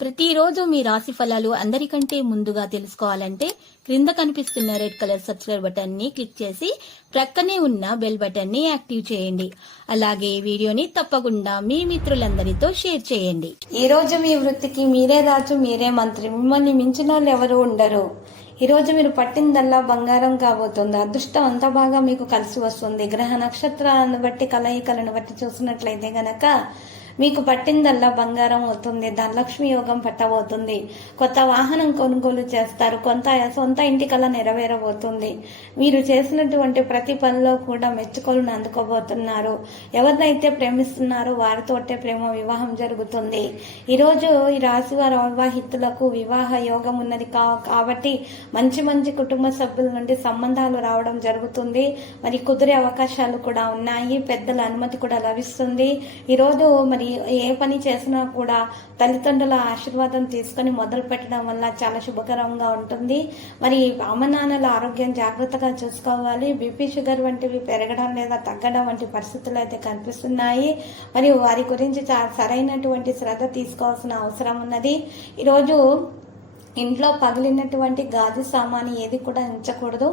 ప్రతిరోజు మీ రాశి ఫలాలు అందరికంటే ముందుగా తెలుసుకోవాలంటే క్రింద కనిపిస్తున్న రెడ్ కలర్ సబ్స్క్రైబ్ బటన్ని క్లిక్ చేసి ప్రక్కనే ఉన్న బెల్ బటన్ని యాక్టివ్ చేయండి. అలాగే వీడియోని తప్పకుండా మీ మిత్రులందరితో షేర్ చేయండి. ఈ రోజు మీ వృత్తికి మీరే రాజు మీరే మంత్రి. మిమ్మల్ని మించిన వాళ్ళు ఎవరు ఉండరు. ఈ రోజు మీరు పట్టిందల్లా బంగారం కాబోతుంది. అదృష్టం అంత బాగా మీకు కలిసి వస్తుంది. గ్రహ నక్షత్రాలను బట్టి కలయికలను బట్టి చూసినట్లయితే గనక మీకు పట్టిందల్లా బంగారం అవుతుంది ధనలక్ష్మి యోగం పట్టబోతుంది. కొత్త వాహనం కొనుగోలు చేస్తారు కొంత సొంత ఇంటి కళ నెరవేరబోతుంది. మీరు చేసినటువంటి ప్రతి పనిలో కూడా మెచ్చుకోలను అందుకోబోతున్నారు. ఎవరినైతే ప్రేమిస్తున్నారో వారితోటే ప్రేమ వివాహం జరుగుతుంది. ఈరోజు ఈ రాశి వారి అవివాహితులకు వివాహ యోగం ఉన్నది కా కాబట్టి మంచి మంచి కుటుంబ సభ్యుల నుండి సంబంధాలు రావడం జరుగుతుంది. మరి కుదిరే అవకాశాలు కూడా ఉన్నాయి పెద్దల అనుమతి కూడా లభిస్తుంది. ఈరోజు మరి ఏ పని చేసినా కూడా తల్లిదండ్రుల ఆశీర్వాదం తీసుకొని మొదలు పెట్టడం వల్ల చాలా శుభకరంగా ఉంటుంది. మరి అమ్మ నాన్నల ఆరోగ్యం జాగ్రత్తగా చూసుకోవాలి. బీపీ షుగర్ వంటివి పెరగడం లేదా తగ్గడం వంటి పరిస్థితులు అయితే కనిపిస్తున్నాయి. మరియు వారి గురించి సరైనటువంటి శ్రద్ధ తీసుకోవాల్సిన అవసరం ఉన్నది. ఈరోజు ఇంట్లో పగిలినటువంటి గాజు సామాను ఏది కూడా ఉంచకూడదు.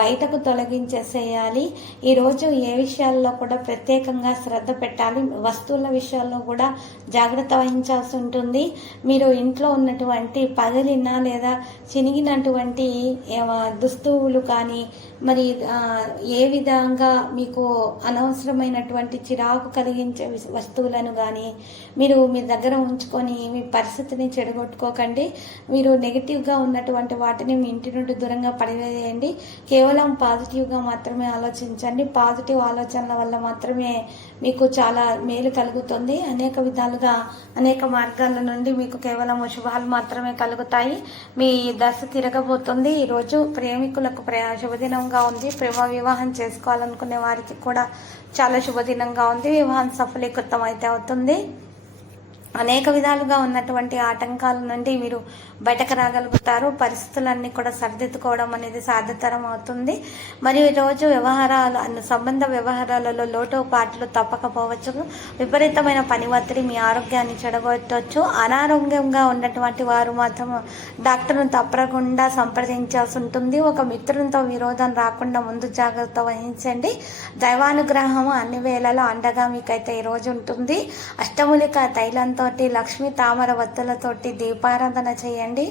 బయటకు తొలగించేసేయాలి. ఈరోజు ఏ విషయాల్లో కూడా ప్రత్యేకంగా శ్రద్ధ పెట్టాలి. వస్తువుల విషయాల్లో కూడా జాగ్రత్త వహించాల్సి ఉంటుంది. మీరు ఇంట్లో ఉన్నటువంటి పగిలిన లేదా చినిగినటువంటి దుస్తువులు కానీ మరి ఏ విధంగా మీకు అనవసరమైనటువంటి చిరాకు కలిగించే వస్తువులను కానీ మీరు మీ దగ్గర ఉంచుకొని మీ పరిస్థితిని చెడగొట్టుకోకండి. మీరు నెగిటివ్గా ఉన్నటువంటి వాటిని మీ ఇంటి నుండి దూరంగా పడివేయండి. కేవలం పాజిటివ్గా మాత్రమే ఆలోచించండి. పాజిటివ్ ఆలోచనల వల్ల మాత్రమే మీకు చాలా మేలు కలుగుతుంది. అనేక విధాలుగా అనేక మార్గాల నుండి మీకు కేవలం శుభాలు మాత్రమే కలుగుతాయి. మీ దశ తిరగబోతుంది. ఈరోజు ప్రేమికులకు ప్రయా శుభదినంగా ఉంది. ప్రేమ వివాహం చేసుకోవాలనుకునే వారికి కూడా చాలా శుభదినంగా ఉంది. వివాహం సఫలీకృతం అయితే అవుతుంది. అనేక విధాలుగా ఉన్నటువంటి ఆటంకాల నుండి మీరు బయటకు రాగలుగుతారు. పరిస్థితులన్నీ కూడా సరిదిద్దుకోవడం అనేది సాధ్యతరం అవుతుంది. మరియు ఈరోజు వ్యవహారాలు అన్ని సంబంధ వ్యవహారాలలో లోటు పాటలు తప్పకపోవచ్చు. విపరీతమైన పని ఒత్తిడి మీ ఆరోగ్యాన్ని చెడగొట్టవచ్చు అనారోగ్యంగా ఉన్నటువంటి వారు మాత్రం డాక్టర్ను తప్పకుండా సంప్రదించాల్సి ఉంటుంది. ఒక మిత్రునితో విరోధం రాకుండా ముందు జాగ్రత్త వహించండి. దైవానుగ్రహం అన్ని వేళలా అండగా మీకైతే ఈరోజు ఉంటుంది. అష్టములిక తైలంతో లక్ష్మీ తామర వత్తులతోటి దీపారాధన చేయండి.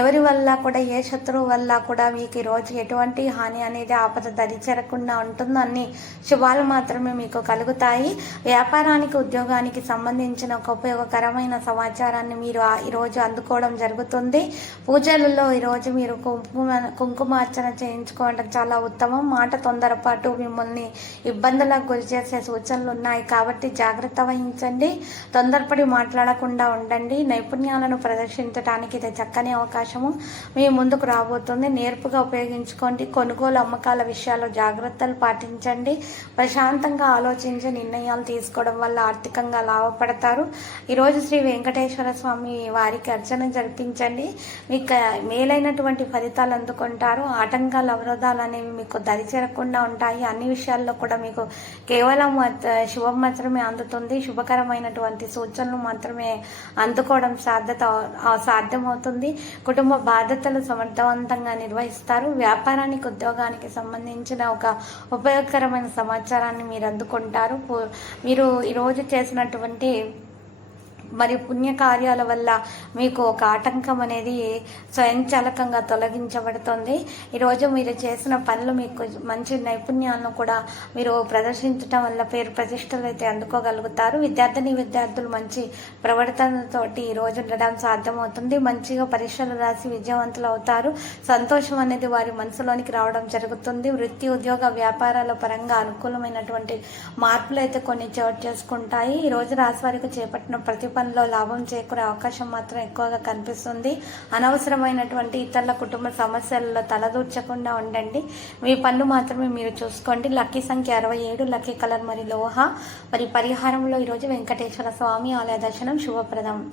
ఎవరి వల్ల కూడా ఏ శత్రువు వల్ల కూడా మీకు ఈరోజు ఎటువంటి హాని అనేది ఆపద దరిచేరకుండా ఉంటుందో అన్ని శుభాలు మాత్రమే మీకు కలుగుతాయి. వ్యాపారానికి ఉద్యోగానికి సంబంధించిన ఒక ఉపయోగకరమైన సమాచారాన్ని మీరు ఈరోజు అందుకోవడం జరుగుతుంది. పూజలలో ఈరోజు మీరు కుంకుమ కుంకుమార్చన చేయించుకోవడం చాలా ఉత్తమం. మాట తొందరపాటు మిమ్మల్ని ఇబ్బందులకు గురి చేసే సూచనలు ఉన్నాయి కాబట్టి జాగ్రత్త వహించండి. తొందరపడి మాట్లాడకుండా ఉండండి. నైపుణ్యాలను ప్రదర్శించడానికి ఇది చక్కని అవకాశము. మీ ముందుకు రాబోతుంది. నేర్పుగా ఉపయోగించుకోండి. కొనుగోలు అమ్మకాల విషయాల్లో జాగ్రత్తలు పాటించండి. ప్రశాంతంగా ఆలోచించి నిర్ణయాలు తీసుకోవడం వల్ల ఆర్థికంగా లాభపడతారు. ఈరోజు శ్రీ వెంకటేశ్వర స్వామి వారికి అర్చన జరిపించండి. మీకు మేలైనటువంటి ఫలితాలు అందుకుంటారు. ఆటంకాలు అవరోధాలు అనేవి మీకు దరిచేరకుండా ఉంటాయి. అన్ని విషయాల్లో కూడా మీకు కేవలం శుభం మాత్రమే అందుతుంది. శుభకరమైనటువంటి సూచనలు మాత్రమే అందుకోవడం సాధ్యత సాధ్యమవుతుంది. కుటుంబ బాధ్యతలు సమర్థవంతంగా నిర్వహిస్తారు. వ్యాపారానికి ఉద్యోగానికి సంబంధించిన ఒక ఉపయోగకరమైన సమాచారాన్ని మీరు అందుకుంటారు. మీరు ఈరోజు చేసినటువంటి మరి పుణ్యకార్యాల వల్ల మీకు ఒక ఆటంకం అనేది స్వయంచాలకంగా తొలగించబడుతుంది. ఈరోజు మీరు చేసిన పనులు మీకు మంచి నైపుణ్యాలను కూడా మీరు ప్రదర్శించడం వల్ల పేరు ప్రతిష్టలు అయితే అందుకోగలుగుతారు. విద్యార్థిని విద్యార్థులు మంచి ప్రవర్తనతోటి ఈ రోజు ఉండడం సాధ్యమవుతుంది. మంచిగా పరీక్షలు రాసి విజయవంతులు అవుతారు. సంతోషం అనేది వారి మనసులోనికి రావడం జరుగుతుంది. వృత్తి ఉద్యోగ వ్యాపారాల పరంగా అనుకూలమైనటువంటి మార్పులు అయితే కొన్ని చోటు చేసుకుంటాయి. ఈ రోజు రాశి వారికి చేపట్టిన ప్రతి పనిలో లాభం చేకూరే అవకాశం మాత్రం ఎక్కువగా కనిపిస్తుంది. అనవసరమైనటువంటి ఇతరుల కుటుంబ సమస్యలలో తలదూర్చకుండా ఉండండి. మీ పనులు మాత్రమే మీరు చూసుకోండి. లక్కీ సంఖ్య అరవై ఏడు లక్కీ కలర్ మరి లోహ. మరి పరిహారంలో ఈరోజు వెంకటేశ్వర స్వామి ఆలయ దర్శనం శుభప్రదం.